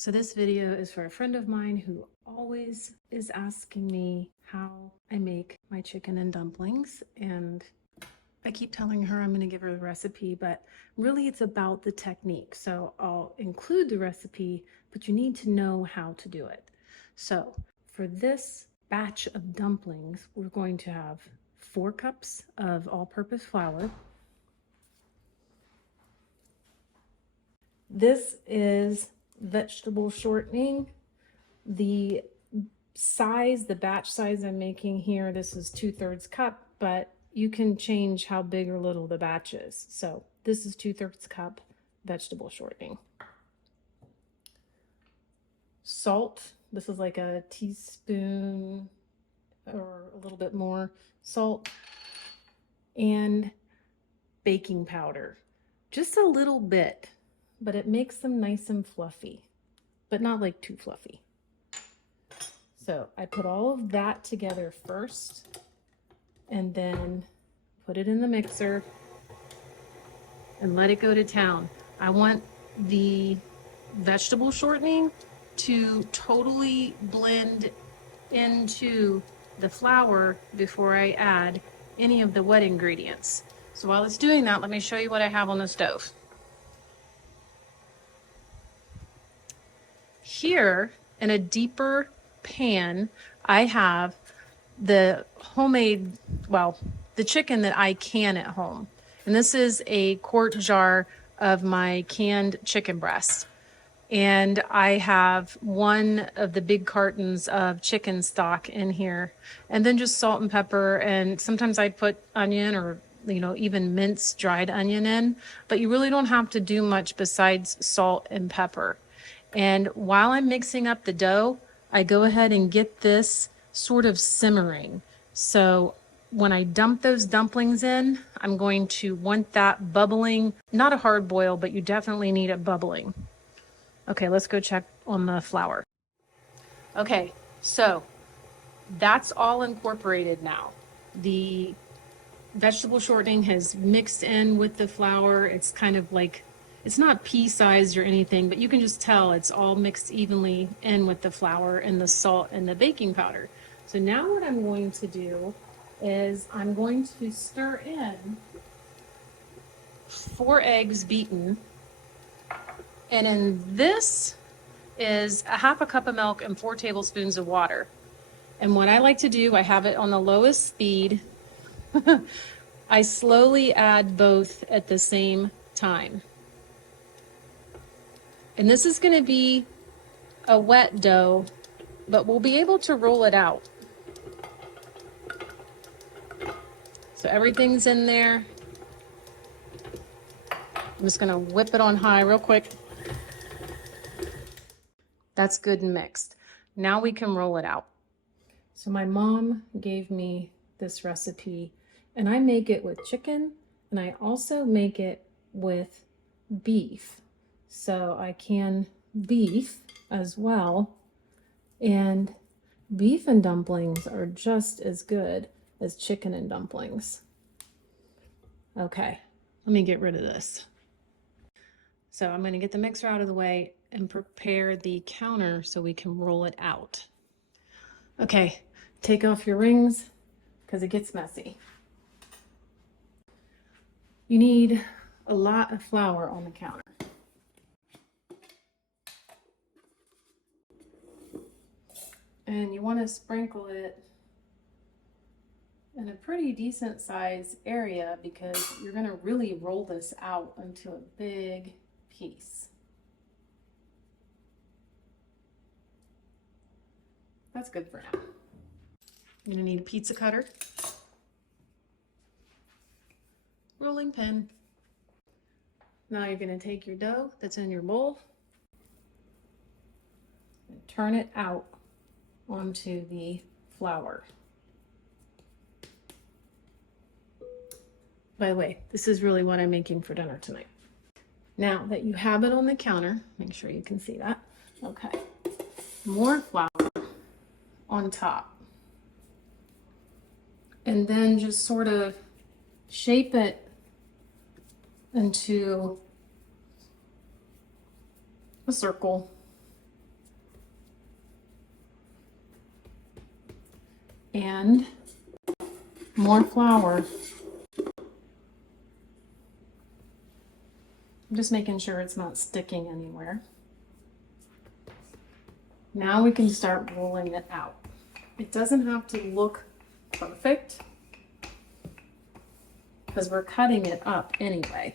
So this video is for a friend of mine who always is asking me how I make my chicken and dumplings, and I keep telling her I'm going to give her the recipe, but really it's about the technique. So I'll include the recipe, but you need to know how to do it. So for this batch of dumplings, we're going to have 4 cups of all-purpose flour. This is vegetable shortening. The size, the batch size I'm making here, this is 2/3 cup, but you can change how big or little the batch is. So this is 2/3 cup vegetable shortening. Salt, this is like a teaspoon or a little bit more salt. And baking powder, just a little bit, but it makes them nice and fluffy, but not like too fluffy. So I put all of that together first and then put it in the mixer and let it go to town. I want the vegetable shortening to totally blend into the flour before I add any of the wet ingredients. So while it's doing that, let me show you what I have on the stove. Here in a deeper pan, I have the homemade, well, the chicken that I can at home. And this is a quart jar of my canned chicken breast. And I have one of the big cartons of chicken stock in here, and then just salt and pepper. And sometimes I put onion or, even minced dried onion in, but you really don't have to do much besides salt and pepper. And while I'm mixing up the dough, I go ahead and get this sort of simmering. So when I dump those dumplings in, I'm going to want that bubbling, not a hard boil, but you definitely need it bubbling. Okay, let's go check on the flour. Okay, so that's all incorporated now. The vegetable shortening has mixed in with the flour. It's kind of like, it's not pea-sized or anything, but you can just tell it's all mixed evenly in with the flour and the salt and the baking powder. So now what I'm going to do is I'm going to stir in 4 eggs beaten. And in this is a 1/2 cup of milk and 4 tablespoons of water. And what I like to do, I have it on the lowest speed. I slowly add both at the same time. And this is going to be a wet dough, but we'll be able to roll it out. So everything's in there. I'm just going to whip it on high real quick. That's good and mixed. Now we can roll it out. So my mom gave me this recipe, and I make it with chicken, and I also make it with beef. So I can beef as well, and beef and dumplings are just as good as chicken and dumplings. Okay, let me get rid of this. So I'm going to get the mixer out of the way and prepare the counter so we can roll it out. Okay, take off your rings because it gets messy. You need a lot of flour on the counter. And you want to sprinkle it in a pretty decent size area because you're going to really roll this out into a big piece. That's good for now. You're gonna need a pizza cutter, rolling pin. Now you're gonna take your dough that's in your bowl and turn it out onto the flour. By the way, this is really what I'm making for dinner tonight. Now that you have it on the counter, make sure you can see that. Okay, more flour on top. And then just sort of shape it into a circle and more flour. I'm just making sure it's not sticking anywhere. Now we can start rolling it out. It doesn't have to look perfect because we're cutting it up anyway.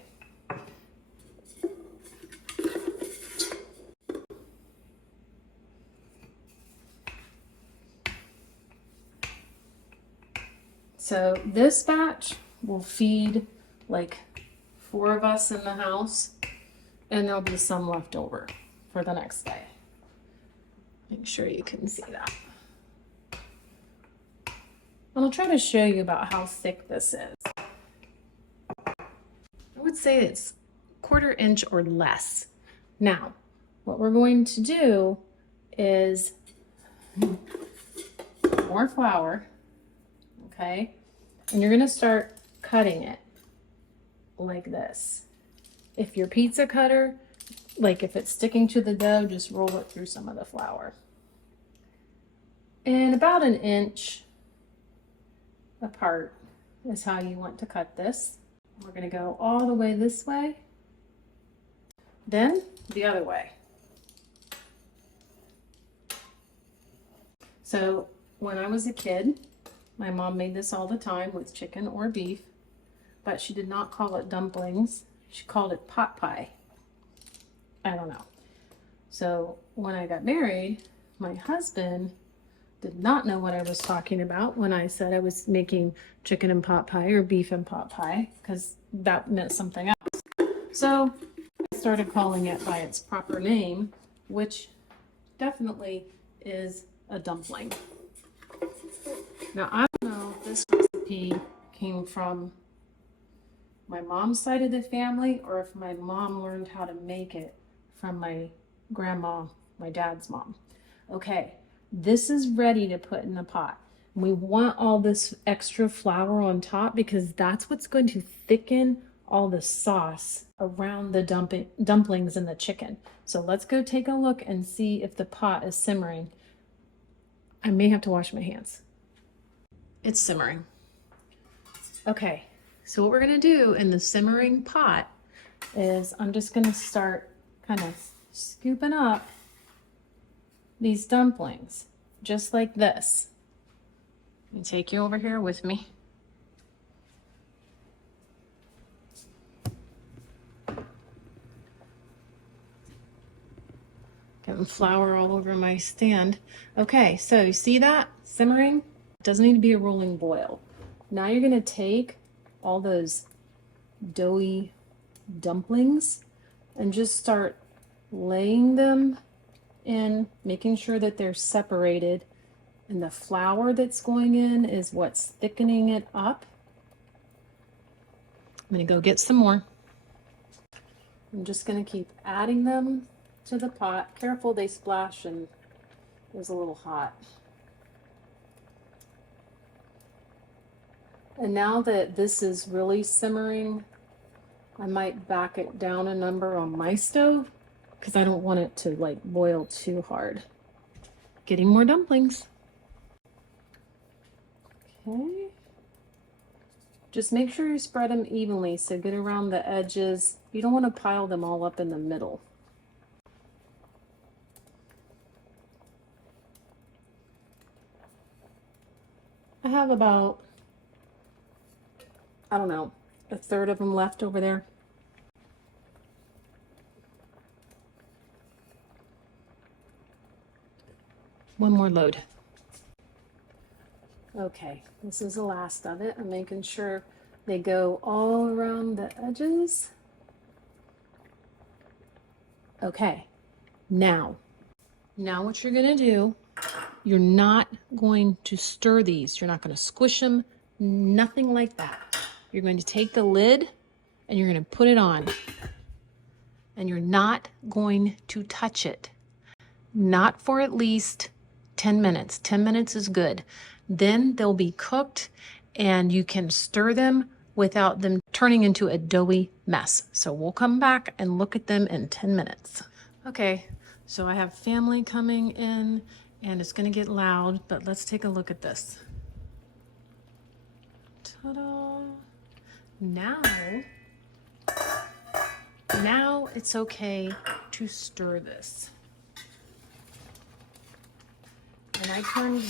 So this batch will feed like 4 of us in the house, and there'll be some left over for the next day. Make sure you can see that. I'll try to show you about how thick this is. I would say it's 1/4 inch or less. Now, what we're going to do is more flour, okay? And you're gonna start cutting it like this. If your pizza cutter, like if it's sticking to the dough, just roll it through some of the flour. And about 1 inch apart is how you want to cut this. We're going to go all the way this way, then the other way. So when I was a kid, my mom made this all the time with chicken or beef, but she did not call it dumplings. She called it pot pie. I don't know. So when I got married, my husband did not know what I was talking about when I said I was making chicken and pot pie or beef and pot pie, because that meant something else. So I started calling it by its proper name, which definitely is a dumpling. Now, I don't know if this recipe came from my mom's side of the family or if my mom learned how to make it from my grandma, my dad's mom. Okay. This is ready to put in the pot. We want all this extra flour on top because that's what's going to thicken all the sauce around the dumplings and the chicken. So let's go take a look and see if the pot is simmering. I may have to wash my hands. It's simmering. Okay, so what we're gonna do in the simmering pot is I'm just gonna start kind of scooping up these dumplings, just like this. Let me take you over here with me. Getting flour all over my stand. Okay, so you see that simmering? It doesn't need to be a rolling boil. Now you're gonna take all those doughy dumplings and just start laying them in, making sure that they're separated, and the flour that's going in is what's thickening it up. I'm going to go get some more. I'm just going to keep adding them to the pot. Careful they splash, and it was a little hot. And now that this is really simmering, I might back it down a number on my stove because I don't want it to like boil too hard. Getting more dumplings. Okay. Just make sure you spread them evenly, so get around the edges. You don't want to pile them all up in the middle. I have about, I don't know, 1/3 of them left over there. One more load. Okay, this is the last of it. I'm making sure they go all around the edges. Okay, now what you're gonna do, you're not going to stir these. You're not gonna squish them, nothing like that. You're going to take the lid and you're gonna put it on. And you're not going to touch it. Not for at least 10 minutes. 10 minutes is good. Then they'll be cooked and you can stir them without them turning into a doughy mess. So we'll come back and look at them in 10 minutes. Okay, so I have family coming in and it's gonna get loud, but let's take a look at this. Ta-da. Now it's okay to stir this. And I turned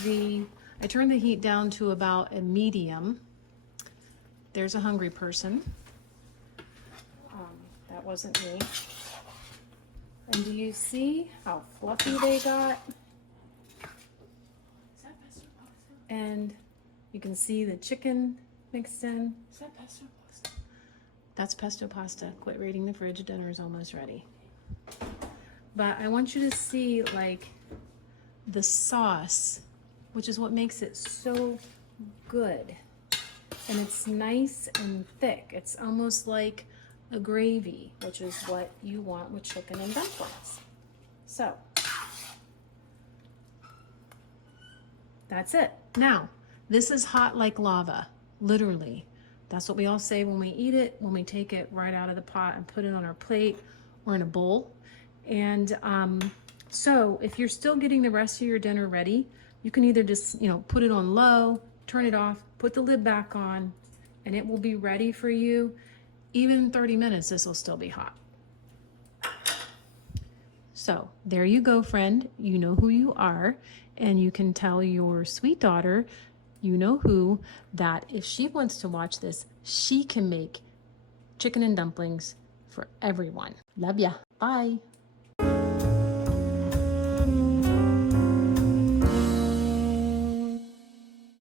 the heat down to about a medium. There's a hungry person. That wasn't me. And do you see how fluffy they got? Is that pesto pasta? And you can see the chicken mixed in. Is that pesto pasta? That's pesto pasta. Quit raiding the fridge. Dinner is almost ready. But I want you to see like the sauce, which is what makes it so good. And it's nice and thick. It's almost like a gravy, which is what you want with chicken and dumplings. So that's it. Now, this is hot like lava, literally. That's what we all say when we eat it, when we take it right out of the pot and put it on our plate or in a bowl. And so if you're still getting the rest of your dinner ready, you can either just, put it on low, turn it off, put the lid back on, and it will be ready for you. Even in 30 minutes, this will still be hot. So there you go, friend. You know who you are, and you can tell your sweet daughter, you know who, that if she wants to watch this, she can make chicken and dumplings for everyone. Love ya. Bye.